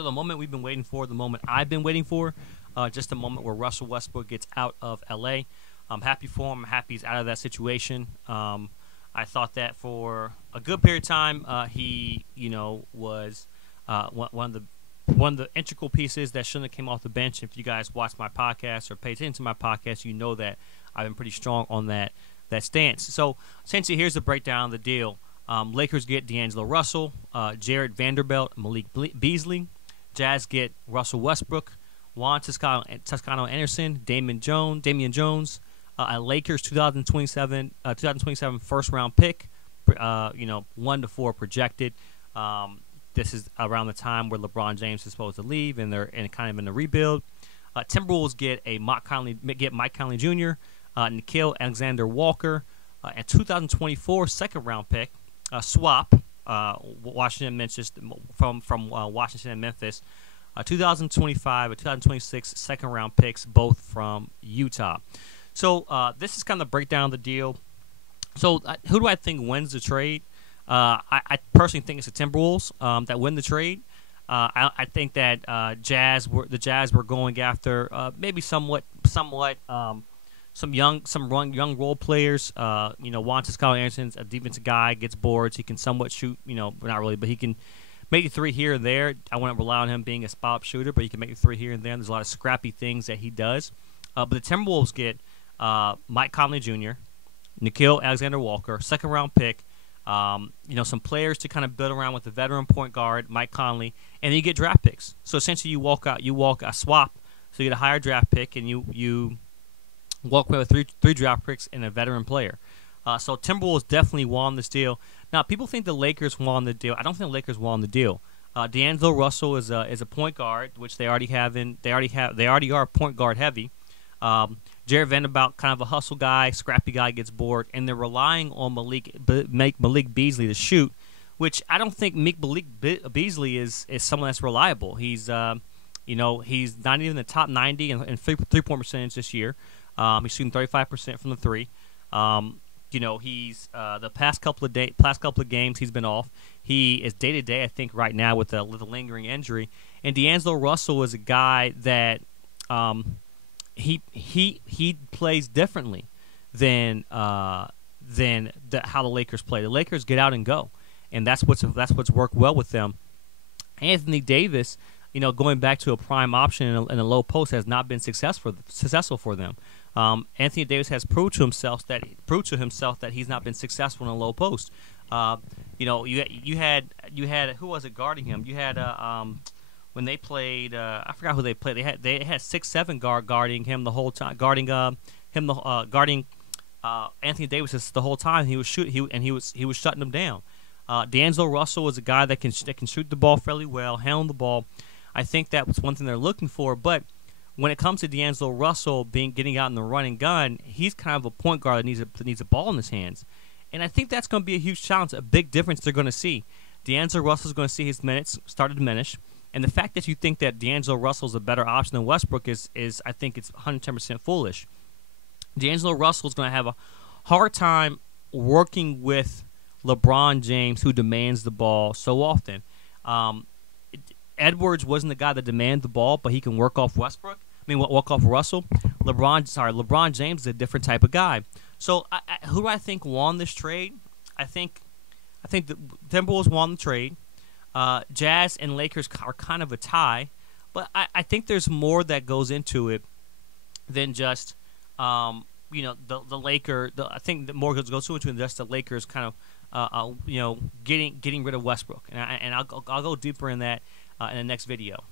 So the moment we've been waiting for, the moment I've been waiting for, just the moment where Russell Westbrook gets out of L.A. I'm happy for him. I'm happy he's out of that situation. I thought that for a good period of time, he, was one of the integral pieces that shouldn't have came off the bench. If you guys watch my podcast or pay attention to my podcast, you know that I've been pretty strong on that stance. So essentially, here's the breakdown of the deal. Lakers get D'Angelo Russell, Jared Vanderbilt, Malik Beasley. Jazz get Russell Westbrook, Juan Toscano-Anderson, Damian Jones, a Lakers 2027 first round pick, 1 to 4 projected. This is around the time where LeBron James is supposed to leave, and they're kind of in the rebuild. Timberwolves get Mike Conley Jr., Nickeil Alexander-Walker, a 2024 second round pick, swap. Washington, Memphis, from Washington and Memphis, 2025 and 2026 second round picks, both from Utah. So this is kind of the breakdown of the deal. So who do I think wins the trade? I personally think it's the Timberwolves that win the trade. I think that the Jazz were going after maybe somewhat some young role players. Juan Toscano-Anderson's a defensive guy, gets boards. He can somewhat shoot, not really, but he can make a three here and there. I wouldn't rely on him being a spot-up shooter, but he can make a three here and there. There's a lot of scrappy things that he does. But the Timberwolves get Mike Conley Jr., Nickeil Alexander-Walker, second-round pick, some players to kind of build around with the veteran point guard, Mike Conley, and then you get draft picks. So essentially you walk a swap, so you get a higher draft pick, and you walk away with three draft picks and a veteran player. So Timberwolves definitely won this deal. Now people think the Lakers won the deal. I don't think the Lakers won the deal. D'Angelo Russell is a point guard, which they already are point guard heavy. Jared Vanderbilt, kind of a hustle guy, scrappy guy, gets bored, and they're relying on Malik Beasley to shoot, which I don't think Malik Beasley is someone that's reliable. He's he's not even in the top 90 in three-point percentage this year. He's shooting 35% from the three. He's the past couple of games he's been off. He is day to day, I think, right now with a lingering injury. And D'Angelo Russell is a guy that he plays differently than how the Lakers play. The Lakers get out and go, and that's what's worked well with them. Anthony Davis, going back to a prime option in a low post, has not been successful for them. Anthony Davis has proved to himself that he's not been successful in a low post. You had who was it guarding him? You had when they played, I forgot who they played. They had 6'7" guard guarding him the whole time, guarding Anthony Davis the whole time. He was shutting him down. D'Angelo Russell is a guy that can shoot the ball fairly well, handle the ball. I think that was one thing they're looking for. But when it comes to D'Angelo Russell getting out in the run and gun, he's kind of a point guard that needs a ball in his hands. And I think that's going to be a huge challenge, a big difference they're going to see. D'Angelo Russell is going to see his minutes start to diminish. And the fact that you think that D'Angelo Russell is a better option than Westbrook is I think it's 110% foolish. D'Angelo Russell is going to have a hard time working with LeBron James, who demands the ball so often. Edwards wasn't the guy that demanded the ball, but he can work off Westbrook. Walk off Russell. LeBron James is a different type of guy. So who do I think won this trade? I think the Timberwolves won the trade. Jazz and Lakers are kind of a tie, but I think there's more that goes into it than just the Lakers. I think that more goes into it than just the Lakers kind of getting rid of Westbrook, and I'll go deeper in that in the next video.